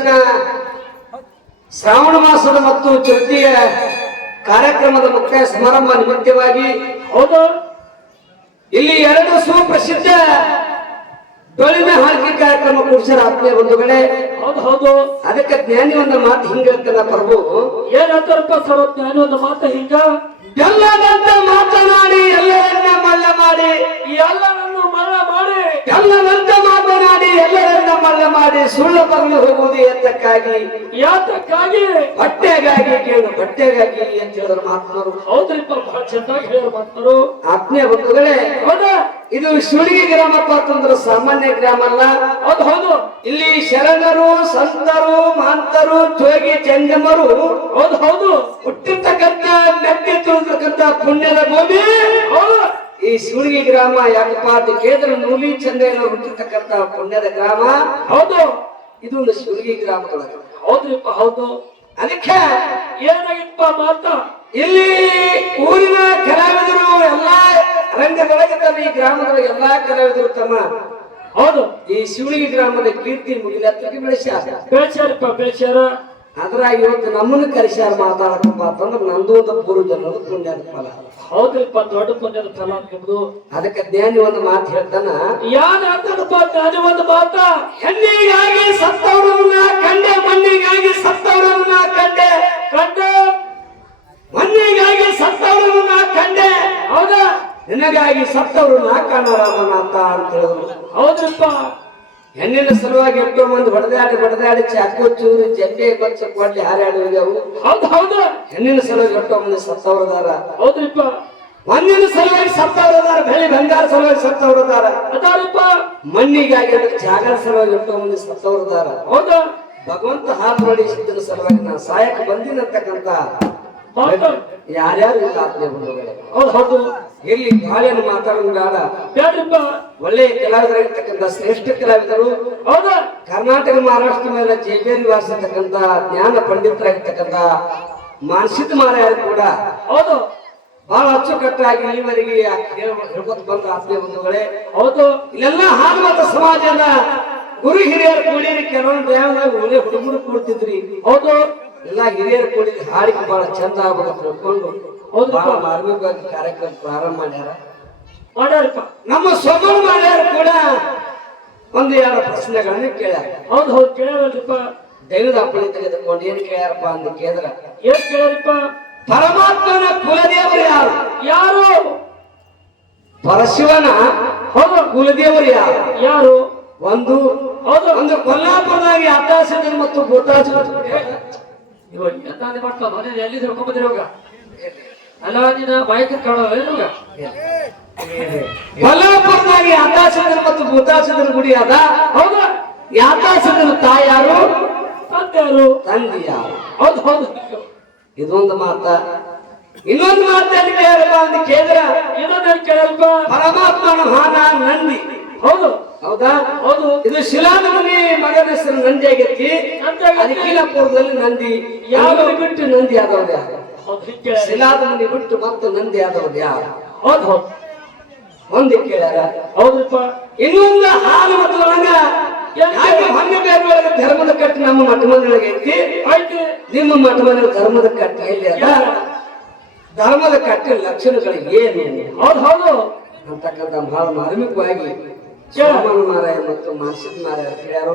ಬಸವೇಶ್ವರನ ಶ್ರಾವಣ ಮಾಸದ ಮತ್ತು ಚೌತಿಯ ಕಾರ್ಯಕ್ರಮದ ಮುಖ್ಯ ಸಮಾರಂಭ ನಿಮಿತ್ತವಾಗಿ ಹೌದು ಇಲ್ಲಿ ಎರಡು ಸುಪ್ರಸಿದ್ಧ ಡೊಳ್ಳಿನ ಹಾಡಿಕೆ ಕಾರ್ಯಕ್ರಮ ಕೂಡಿಸರ ಆತ್ಮೀಯ ಬಂಧುಗಳೇ. ಹೌದು ಹೌದು ಅದಕ್ಕೆ ಜ್ಞಾನಿ ಒಂದು ಮಾತು ಹಿಂಗಂತಲ್ಲ ಪ್ರಭು, ಏನಂತಾರಪ್ಪ ಸರ್ ಜ್ಞಾನಿ ಒಂದು ಮಾತು ಹಿಂಗ, ಎಲ್ಲದಂತ ಮಾತನಾಡಿ ಎಲ್ಲರನ್ನ ಮಳ್ಳ ಮಾಡಿ, ಎಲ್ಲರನ್ನು ಮಳ್ಳ ಮಾಡಿ, ಎಲ್ಲರಂತ ಮಾತನಾಡಿ ಎಲ್ಲರನ್ನ ಮಳ್ಳ ಮಾಡಿ, ಸುಳ್ಳು ಬರಲು ಹೋಗುವುದು ಎತ್ತಕ್ಕಾಗಿ ಯಾತಕ್ಕಾಗಿ ಬಟ್ಟೆಗಾಗಿ ಕೇಳು ಬಟ್ಟೆಗಾಗಿ ಅಂತ ಹೇಳಿದ್ರು ಮಾತನಾರು. ಹೌದ್ರಿಪ್ಪ ಬಹಳ ಚೆನ್ನಾಗಿ ಹೇಳಿದ್ರು ಮಾತನಾರು. ಆತ್ಮೀಯ ಬಂಧುಗಳೇ, ಹೌದಾ ಇದು ಶಿವಳಿಗೆ ಗ್ರಾಮಪ್ಪ ಅಂತಂದ್ರೆ ಸಾಮಾನ್ಯ ಗ್ರಾಮ ಅಲ್ಲ. ಹೌದು ಹೌದು ಇಲ್ಲಿ ಶರಣರು, ಸಂತರು, ಮಹಂತರು, ಜೋಗಿ ಜಂಗಮರು ಹೌದು ಹೌದು ಹುಟ್ಟಿರ್ತಕ್ಕಂಥ ಮೆಟ್ಟಿ ತುಳಿತಕ್ಕಂಥ ಪುಣ್ಯದ ಭೂಮಿ ಹೌದು. ಈ ಶಿವಳಿಗೆ ಗ್ರಾಮ. ಯಾಕಪ್ಪ ಅಂತ ಕೇಳಿದ್ರೆ ನೂಲಿ ಚಂದ್ರನ ಹುಟ್ಟಿರ್ತಕ್ಕಂಥ ಪುಣ್ಯದ ಗ್ರಾಮ ಹೌದು. ಇದು ಒಂದು ಶಿವಳಿಗೆ ಗ್ರಾಮದೊಳಗೆ. ಹೌದ್ರಿಪ್ಪ ಹೌದು. ಅದಕ್ಕೆ ಏನಾಗಿತ್ತಪ್ಪ ಮಾತ, ಇಲ್ಲಿ ಊರಿನ ಕಲಾವಿದರು ಎಲ್ಲಾ ರಂಗದೊಳಗೆ ತಮ್ಮ ಈ ಗ್ರಾಮದೊಳಗೆ ಎಲ್ಲಾ ಕಲಾವಿದರು ತಮ್ಮ ಹೌದು ಈ ಶಿವಳಿಗೆ ಗ್ರಾಮದ ಕೀರ್ತಿ ಮುಗಿಲತ್ತಿಗೆ ಬೆಳೆಸ್ಯಾರ. ಬೇಚಾರಪ್ಪ ಬೇಚಾರ. ಅದ್ರಾಗ ಇವತ್ತು ನಮ್ಮನ್ನು ಕರೆಸ್ಯಾರ ಮಾತಾಡಕಪ್ಪ ಅಂತಂದ್ರೆ ನಂದು ಒಂದು ಪೂರ್ವ ಜನ್ಮದ ಪುಣ್ಯದ ಫಲ. ಹೌದ್ರಿಪ್ಪ ದೊಡ್ಡ ಪುಣ್ಯದ ಫಲ ನಿಮ್ದು. ಅದಕ್ಕೆ ಜ್ಞಾನಿ ಒಂದು ಮಾತು ಹೇಳ್ತಾನ, ಯಾರು ಹೇಳ್ತಾನಪ್ಪ ಜ್ಞಾನಿ ಒಂದು ಮಾತ, ಹೆಣ್ಣಿಗಾಗಿ ಸತ್ತವರನ್ನ ಕಂಡೆ, ಮಣ್ಣಿಗಾಗಿ ಸತ್ತವರನ್ನ ಕಂಡೆ, ಕಂಡೆ ಮಣ್ಣಿಗಾಗಿ ಸತ್ತವರನ್ನ ಕಂಡೆ, ಹೌದಾ ನಿನಗಾಗಿ ಸತ್ತವರನ್ನ ಕಾಣರಾಮನಾಥ ಅಂತ ಹೇಳಿದ್ರು. ಹೌದ್ರಿಪ್ಪ. ಹೆಣ್ಣಿನ ಸಲುವಾಗಿ ಎಷ್ಟೋ ಮಂದಿ ಹೊಡೆದಾಡಿ ಚಾಕು ಚೂರು ಜಗ್ಗೆ ಬಚ್ಚ ಕೊಡ್ಲಿ ಹಾರಾಡಿ ಹೋಗ್ಯಾವು. ಹೌದು ಹೌದು ಹೆಣ್ಣಿನ ಸಲುವಾಗಿ ಎಷ್ಟೋ ಮಂದಿ ಸತ್ತವರದಾರ. ಹೌದ್ರಿಪ್ಪ. ಮಣ್ಣಿನ ಸಲುವಾಗಿ ಸತ್ತವರದಾರ, ಬೆಳಿ ಬಂಗಾರ ಸಲುವಾಗಿ ಸತ್ತವರದಾರ, ಅದಾರಿಪ್ಪ. ಮಣ್ಣಿಗಾಗಿ ಜಾಗರ ಸಲುವಾಗಿ ಎಷ್ಟೋ ಮಂದಿ ಸತ್ತವರದಾರ. ಹೌದಾ ಭಗವಂತ ಹಾಲು ನೋಡಿಸಿದ್ದನ ಸಲುವಾಗಿ ನಾನು ಸಾಯಕ್ಕೆ ಬಂದಿನಂತಕ್ಕಂತ ಮಾತ ಯಾರ್ಯಾರು ಇಲ್ಲ ಆತ್ಮೀಯ ಬಂಧುಗಳೇ. ಹೌದು ಹೌದು. ಇಲ್ಲಿ ಗಾಳಿಯನ್ನು ಮಾತಾಡೋದು ಬೇಡ. ಬೇಡ್ರಿಪ್ಪ. ಒಳ್ಳೆಯ ಕಲಾವಿದರಾಗಿರ್ತಕ್ಕಂಥ ಶ್ರೇಷ್ಠ ಕಲಾವಿದರು, ಹೌದಾ ಕರ್ನಾಟಕ ಮಹಾರಾಷ್ಟ್ರ ಮೇಲೆ ಜೇಬೇರಿ ವಾಸಿರ್ತಕ್ಕಂಥ ಜ್ಞಾನ ಪಂಡಿತರಾಗಿರ್ತಕ್ಕಂಥ ಮಾನಸಿಕ ಮಾರಾಯರು ಕೂಡ ಹೌದು ಬಹಳ ಅಚ್ಚುಕಟ್ಟಾಗಿ ಇಲ್ಲಿವರೆಗೆ ಹೇಳ್ಕೊತ ಬಂದ ಆತ್ಮೀಯ ಬಂಧುಗಳೇ. ಹೌದು. ಇಲ್ಲೆಲ್ಲ ಹಾಲ್ಮತ ಸಮಾಜದ ಗುರು ಹಿರಿಯರು ಕೂಡಿರಿ, ಕೆಲವೊಂದು ದೇವದಾಗ ಒಳ್ಳೆ ಹುಡುಗರು ಕೂಡ್ತಿದ್ರಿ. ಹೌದು ಎಲ್ಲ ಹಿರಿಯರು ಕೂಡಿ ಹಾಡಿಗೆ ಬಹಳ ಚಂದ ಆಗ್ಬೇಕು ತಿಳ್ಕೊಂಡು ಹೌದು ಬಹಳ ಮಾರ್ಮಿಕವಾಗಿ ಕಾರ್ಯಕ್ರಮ ಪ್ರಾರಂಭ ಮಾಡ್ಯಾರಪ್ಪ. ನಮ್ಮ ಸೋಮಣ್ಣ ಮಾಡ್ಯಾರು ಕೂಡ ಒಂದು ಎರಡು ಪ್ರಶ್ನೆಗಳನ್ನು ಕೇಳ್ಯಾರ. ಹೌದು ಹೌದು ಕೇಳ್ಯಾರಪ್ಪ. ದೈವದ ಅಪ್ಪಣೆ ತೆಗೆದುಕೊಂಡು ಏನ್ ಕೇಳ್ಯಾರಪ್ಪ ಅಂತ ಕೇಳಿದ್ರ, ಏನ್ ಕೇಳ್ಯಾರಪ್ಪ, ಪರಮಾತ್ಮನ ಕುಲದೇವರು ಯಾರು? ಯಾರು? ಪರಶಿವನ ಹೌದು ಕುಲದೇವರು ಯಾರು? ಯಾರು? ಒಂದು ಹೌದು ಒಂದು ಕೊಲ್ಲಾಪುರದಾಗಿ ಆಕಾಶದ ಮತ್ತು ಭೂತಾಜ ಇವಾಗ ಎತ್ತಾದಿ ಮಾಡ್ತಾ ಮನೆ ಎಲ್ಲಿ ತಿಳ್ಕೊಂಬಂದಿರ ಇವಾಗ ಅಲ್ಲ ನೀನ ಬಾಯ್ಕ ಕಾಣೋಲ್ಲ ಇವಾಗ ಕೊಲ್ಲಾಪುರದಾಗಿ ಆಕಾಶದ ಮತ್ತು ಭೂತಾಜನ ಗುಡಿ ಅದ. ಹೌದಾ ಆಕಾಶದ ತಾಯಾರು, ತಂದೆಯಾರು, ತಂದೆ ಯಾರು? ಹೌದು ಹೌದು. ಇದೊಂದು ಮಾತ. ಇನ್ನೊಂದು ಮಾತನ್ನು ಕೇಳಪ್ಪ ಅಂತ ಕೇಳಿದ್ರ, ಇನ್ನೊಂದು ಕೇಳಲ್ಪ, ಪರಮಾತ್ಮನ ಹಾನ ನಂದಿ. ಹೌದು ಹೌದಾ ಹೌದು. ಇದು ಶಿಲಾದಮನಿ ಮಗನ ಹೆಸರು ನಂದಿ ಆಗೈತಿ. ಅದಿಕಿಲಪುರದಲ್ಲಿ ನಂದಿ ಯಾವ ಬಿಟ್ಟು ನಂದಿ ಆದವ್ರು ಯಾರು? ಶಿಲಾದಮನಿ ಬಿಟ್ಟು ಮತ್ತು ನಂದಿ ಆದವ್ರು ಯಾರು? ಹೌದು ಹೌದು ಒಂದು ಕೇಳ್ಯಾರ. ಹೌದಪ್ಪ. ಇನ್ನೊಂದು ಹಾಲು ಮತದೊಳಗ ಹೊಂಗಬೇರೊಳಗೆ ಧರ್ಮದ ಕಟ್ಟಿ ನಮ್ಮ ಮಠ ಮನೆಯೊಳಗೆ ಐತಿ. ಆಯ್ತು. ನಿಮ್ಮ ಮಠ ಮನೆ ಧರ್ಮದ ಕಟ್ಟಿ ಎಲ್ಲಿ ಅದ? ಧರ್ಮದ ಕಟ್ಟಿ ಲಕ್ಷಣಗಳು ಏನು ಹೌದು ಹೌದು ಅಂತಕ್ಕಂಥ ಬಹಳ ಮಾರ್ಮಿಕವಾಗಿ ಸೋಮಣ್ಣ ಮಾರಾಯ ಮತ್ತು ಮಾನಸಿಕ ಮಾರಾಯ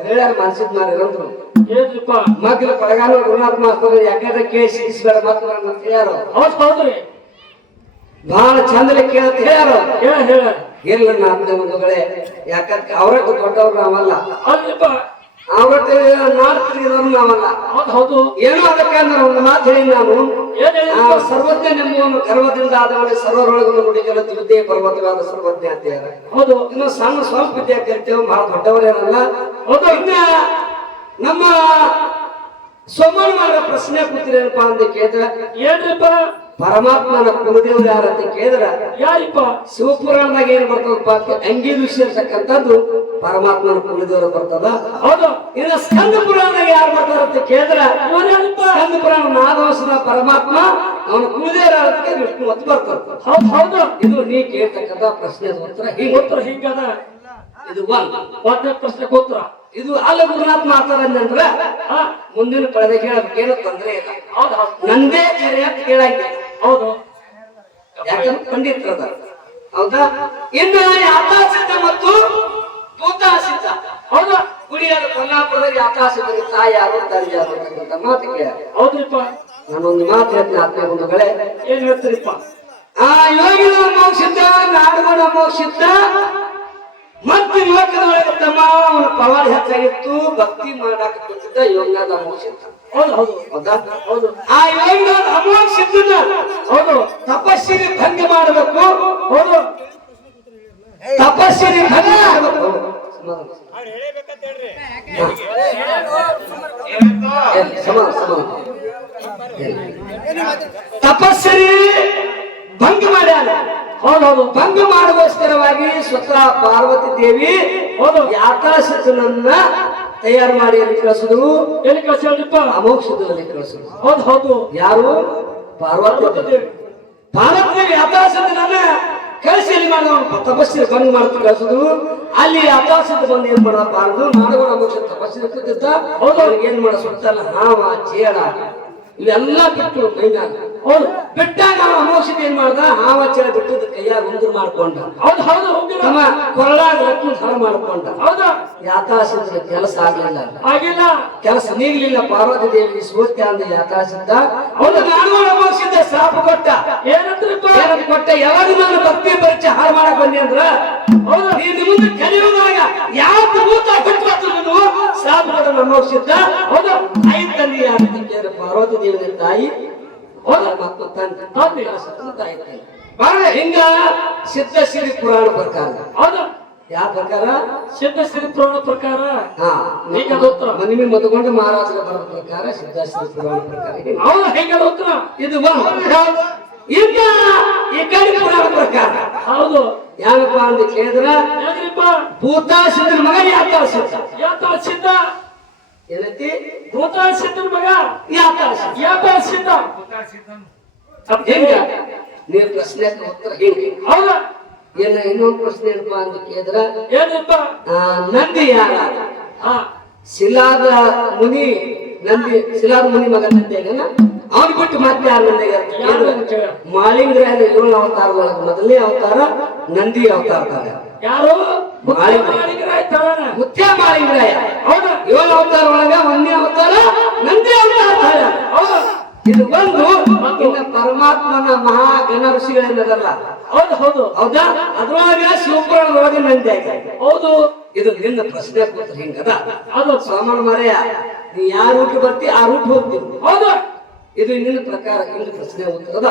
ಹೇಳ್ಯಾರ. ಮಾನಸಿಕ ಮಾರಾಯ ಅಂದ್ರು ಏನ್ರಿಪ್ಪ, ಮಗ್ಲ ಪಳಗಾಲ ಗುರುನಾಥ ಮಾಸ್ತರ್ ಯಾಕಂದ್ರೆ ಕೇಳಿ ಸಿಗಿಸ್ಬೇಡ ಮಕ್ಕಳನ್ನ ಅಂತ ಹೇಳ್ಯಾರ. ಹೌದು ಹೌದ್ರಿ ಬಹಳ ಚಂದಲೆ ಕೇಳತ್ ಹೇಳ್ಯಾರ. ಹೇಳ ಇಲ್ಲ ನಾಲ್ಕು ಬಂಧುಗಳೇ, ಯಾಕಂದ್ರೆ ಅವ್ರಟ್ಟು ದೊಡ್ಡವ್ರು ನಾವಲ್ಲ, ಅಲ್ರಿಪ್ಪ, ಅವ್ರಟ್ಟು ನಾಡ್ತಿರೋರು ನಾವಲ್ಲ. ಹೌದು ಹೌದು. ಏನೋ ಅದಕ್ಕೆ ಅಂದ್ರೆ ಒಂದು ಮಾತು ಹೇಳಿ ನಾನು, ಸರ್ವಜ್ಞ ನೆಮ್ಮುವನು ಗರ್ವದಿಂದ ಆದವನೇ ಸರ್ವರೊಳಗನ್ನು ನುಡಿಗಲು ತಿರುದೇ ಪರ್ವತವಾದ ಸರ್ವಜ್ಞ ಅಂತ ಹೇಳ. ಹೌದು. ಇನ್ನು ಸಣ್ಣ ಸ್ವಲ್ಪ ವಿದ್ಯೆ ಕಲಿತೇವೆ, ಬಹಳ ದೊಡ್ಡವರೇನಲ್ಲ. ಹೌದು. ಇನ್ನ ನಮ್ಮ ಸೋಮಣ್ಣ ಮಾಡೋ ಪ್ರಶ್ನೆ ಕೂತಿರೇನಪ್ಪ ಅಂತ ಕೇಳಿದ್ರೆ, ಏನ್ರಿಪ್ಪ, ಪರಮಾತ್ಮನ ಕುಲದೇವ್ರು ಯಾರ ಅಂತ ಕೇಳಿದ್ರ, ಯಾರಿಪ್ಪ? ಶಿವಪುರಾಣದಾಗ ಏನ್ ಬರ್ತದಪ್ಪ ಅಂತ ಅಂಗಿ ಋಷಿ ಅಂತಕ್ಕಂಥದ್ದು ಪರಮಾತ್ಮನ ಕುಲದೇವರು ಬರ್ತದ. ಹೌದು. ಇನ್ನು ಸ್ಕಂದ ಪುರಾಣದಾಗ ಯಾರು ಬರ್ತಾರ ಅಂತ ಕೇಳಿದ್ರ, ಸ್ಕಂದ ಪುರಾಣ ನಾದವಸನ ಪರಮಾತ್ಮ ಅವನ ಕುಲದೇವರ ವಿಷ್ಣು ಹೊತ್ತು ಬರ್ತದ. ಹೌದು ಹೌದು. ಇದು ನೀ ಕೇಳ್ತಕ್ಕಂಥ ಪ್ರಶ್ನೆ ಉತ್ತರ ಉತ್ತರ ಹಿಂಗದ. ಇದು ಒಂದೇ ಪ್ರಶ್ನೆ ಉತ್ತರ. ಇದು ಅಲ್ಲ ಗುರುನಾಥ್ ಮಾತಾಡಂದ್ರ ಮುಂದಿನ ಪಡೆದ ಕೇಳಬೇಕು ಏನೋ ತೊಂದ್ರೆ ಇಲ್ಲ. ಹೌದು ಹೌದು ನಂದೇ ಕೆರೆ ಅಂತ ಕೇಳಂಗಿಲ್ಲ. ಹೌದು ಯಾಕಂದ್ರೆ ಪಂಡಿತರದ ಹೌದಾ. ಇನ್ನು ಯಾತಾಸಿದ್ಧ ಮತ್ತು ಭೂತಾಸಿದ್ಧ ಹೌದಾ ಗುಡಿಯಾದ ಕೊಲ್ಲಾಪುರದಲ್ಲಿ ಯಾತಾಸಿದ್ಧ ತಾಯಿ ಯಾರು ತಂದೆ ಯಾರು ಅಂತ ಮಾತು ಕೇಳ. ಹೌದ್ರಿಪ್ಪ ನಾನೊಂದು ಮಾತು ಹೇಳ್ತೀನಿ ಆತ್ಮೀಯ ಬಂಧುಗಳೇ. ಏನ್ ಹೇಳ್ತೀರಿಪ್ಪ? ಆ ಯೋಗಿನ ಮೋಕ್ಷಿದ್ದ ನಾಡುಗಳ ಮೋಕ್ಷಿದ್ದ ಮತ್ತು ಯುವಕದೊಳಗೆ ತಮ್ಮ ಅವನ ಪವಾಡ ಹೆಚ್ಚಾಗಿತ್ತು. ಭಕ್ತಿ ಮಾಡಾಕ ಕೂತಿದ್ದ ಯೋಗನಾಥ ಮೋಕ್ಷಿದ್ದ. ಹೌದು ಹೌದು ಹೌದಾ ಹೌದು ಆ ಯೋಗನಾಥ ಅಮೋಕ್ಷಿದ್ದನ ಹೌದು ತಪಸ್ಸಿಗೆ ಭಂಗ ಮಾಡಬೇಕು. ಹೌದು ತಪಸ್ಸಿಗೆ ಭಂಗ ಮಾಡಬೇಕು. ತಪಸ್ಸರಿ ಭಂಗ ಮಾಡ್ಯಾನ. ಹೌದು ಭಂಗ ಮಾಡುವಸ್ಕರವಾಗಿ ಸ್ವತಃ ಪಾರ್ವತಿ ದೇವಿ ಹೌದು ಯಾತಾಸಿದ್ದನನ್ನ ತಯಾರು ಮಾಡಿ ಅಲ್ಲಿ ಕಳಿಸಿದ್ರು. ಎಲ್ಲಿ ಕಳ್ಸಿಪ್ಪ? ಅಮೋಕ್ಷದಲ್ಲಿ ಕಳಿಸಿದ್ರು. ಹೌದು ಹೌದು ಯಾರು? ಪಾರ್ವತಿ ದೇವಿ. ಪಾರ್ವತಿ ದೇವಿ ಯಾತಾಸಿದ್ದನನ್ನ ಕಳಿಸಿ ಎಲ್ಲಿ ಮಾಡಿದ ತಪಸ್ಸಿಗೆ ಭಂಗ ಮಾಡ್ತಾ ಕಳಿಸಿದ್ರು. ಅಲ್ಲಿ ಯಾತಾಸಿದ್ದ ಬಂದು ಏನ್ ಮಾಡಬಾರದು, ನಾಡುಗಳ ಅಮೋಕ್ಷ ತಪಸ್ಸಿಗೆ ಕೂತಿದ್ದ. ಹೌದು ಅವ್ರಿಗೆ ಏನ್ ಮಾಡ ಸುತ್ತಲ್ಲ ಹಾವ ಚೇಳ ಇವೆಲ್ಲ ಬಿಟ್ಟು ಮೈನಾಗ ಹೌದು ಬಿಟ್ಟಾಗ ಅಮೋಕ್ಷದ ಏನ್ ಮಾಡ್ದ, ಹಾವ ಚೇಳ ಬಿಟ್ಟದ ಕೈಯಾಗ ಉಂಗುರ ಮಾಡ್ಕೊಂಡ. ಹೌದು ಹೌದು ತಮ್ಮ ಕೊರಳಾಗ ರತ್ನ ಹರ ಮಾಡ್ಕೊಂಡ. ಹೌದಾ ಯಾತಾಸಿದ್ರ ಕೆಲಸ ಆಗ್ಲಿಲ್ಲ, ಆಗಿಲ್ಲ, ಕೆಲಸ ನೀಗ್ಲಿಲ್ಲ. ಪಾರ್ವತಿ ದೇವಿ ಸೋತ್ಯ ಅಂದ ಯಾತಾಸಿದ್ದ. ಅವನು ನಾಡುಗಳ ಅಮೋಕ್ಷದ ಶಾಪ ಕೊಟ್ಟ. ಏನಂದ್ರಿಪ್ಪ? ಏನಂತ ಕೊಟ್ಟ? ಯಾವಾಗ ನಾನು ಭಕ್ತಿ ಪರಿಚಯ ಹಾಳು ಮಾಡಕ್ ಬಂದಿ ಅಂದ್ರ ಹೌದು ನೀನು ಮುಂದೆ ಕಲಿಯುವಾಗ ಯಾವ ಭೂತ ಬಿಟ್ಟು ನೀನು ಶಾಪ ಕೊಟ್ಟ ಅಮೋಕ್ಷಿದ್ದ. ಹೌದು ತಾಯಿ ತಂದೆ ಯಾರು? ಪಾರ್ವತಿ ದೇವಿಯ ತಾಯಿ ಹೌದ ಮತ್ತು ತಂದೆ ತಾಯಿ ತಂದೆ ಬಹಳ ಹಿಂಗ ಸಿದ್ಧಶ್ರೀ ಪುರಾಣ ಪ್ರಕಾರ. ಹೌದು ಯಾವ ಪ್ರಕಾರ? ಸಿದ್ಧಶ್ರೀ ಪುರಾಣ ಪ್ರಕಾರ. ಹಾ ಈಗ ಉತ್ತರ ಮನಿಮೆ ಮದುಗೊಂಡ ಮಹಾರಾಜರ ಬರದ ಪ್ರಕಾರ ಸಿದ್ಧಶ್ರೀ ಪುರಾಣ ಪ್ರಕಾರ. ಹೌದು ಹೆಂಗ ಉತ್ತರ? ಇದು ಈಗ ಈ ಕಡೆ ಪುರಾಣ ಪ್ರಕಾರ. ಹೌದು ಏನಪ್ಪಾ ಅಂತ ಕೇಳಿದ್ರ ಯಾಕ್ರಿಪ್ಪ? ಭೂತಾಸಿದ್ದನ ಮಗ ಯಾತಾಸಿದ್ದ. ಯಾತಾಸಿದ್ದ ಏನೈತಿ? ಭೂತಾಸಿದ್ದನ ಮಗ ಯಾತಾಸಿದ್ದ. ಯಾತಾಸಿದ್ದ ಹೆಂಗ ನೀವು ಪ್ರಶ್ನೆ ಉತ್ತರ ಹಿಂಗೆ. ಹೌದಾ ಏನ ಇನ್ನೊಂದು ಪ್ರಶ್ನೆ ಏನಪ್ಪಾ ಅಂತ ಕೇಳಿದ್ರ ಏನಿಪ್ಪ? ನಂದಿ ಯಾರ? ಹಾ ಶಿಲಾದ ಮುನಿ ನಂದಿ, ಶಿಲಾದ ಮುನಿ ಮಗ ನಂದಿ ಆಗನ. ಅವ್ನು ಬಿಟ್ಟು ಮತ್ತೆ ಯಾರು ನಂದಿ ಆಗ? ಮಾಳಿಂಗರಾಯನ 7 ಅವತಾರ ಒಳಗ ಮೊದಲನೇ ಅವತಾರ ನಂದಿ ಅವತಾರ. ಯಾರು? ಮಾಳಿಂಗರಾಯ. ಮುತ್ಯ ಮಾಳಿಂಗರಾಯ. ಹೌದಾ 7 ಅವತಾರ ಒಳಗ 1ನೇ ಅವತಾರ ನಂದಿ ಅವತಾರ. ಹೌದಾ ಇದು ಬಂದು ಇನ್ನ ಪರಮಾತ್ಮನ ಮಹಾ ಗಣ ಋಷಿಗಳಿಂದಲ್ಲ. ಹೌದು ಹೌದು ಹೌದಾ? ಅದ್ರೊಳಗ ಶಿವಪುರಾಣದೊಳಗೆ ನಂದಿ ಆಗ. ಹೌದು ಇದು ನಿನ್ನ ಪ್ರಶ್ನೆ ಕೂತ್ರೆ ಹಿಂಗದ. ಅದು ಸಾಮಾನ್ಯ ಮರೆಯ ನೀ ಯಾವ ರೂಟ್ ಬರ್ತಿ ಆ ರೂಟ್ ಹೋಗ್ತೀನಿ. ಹೌದು ಇದು ನಿನ್ನ ಪ್ರಕಾರ ನಿನ್ನ ಪ್ರಶ್ನೆ ಉತ್ತರದ.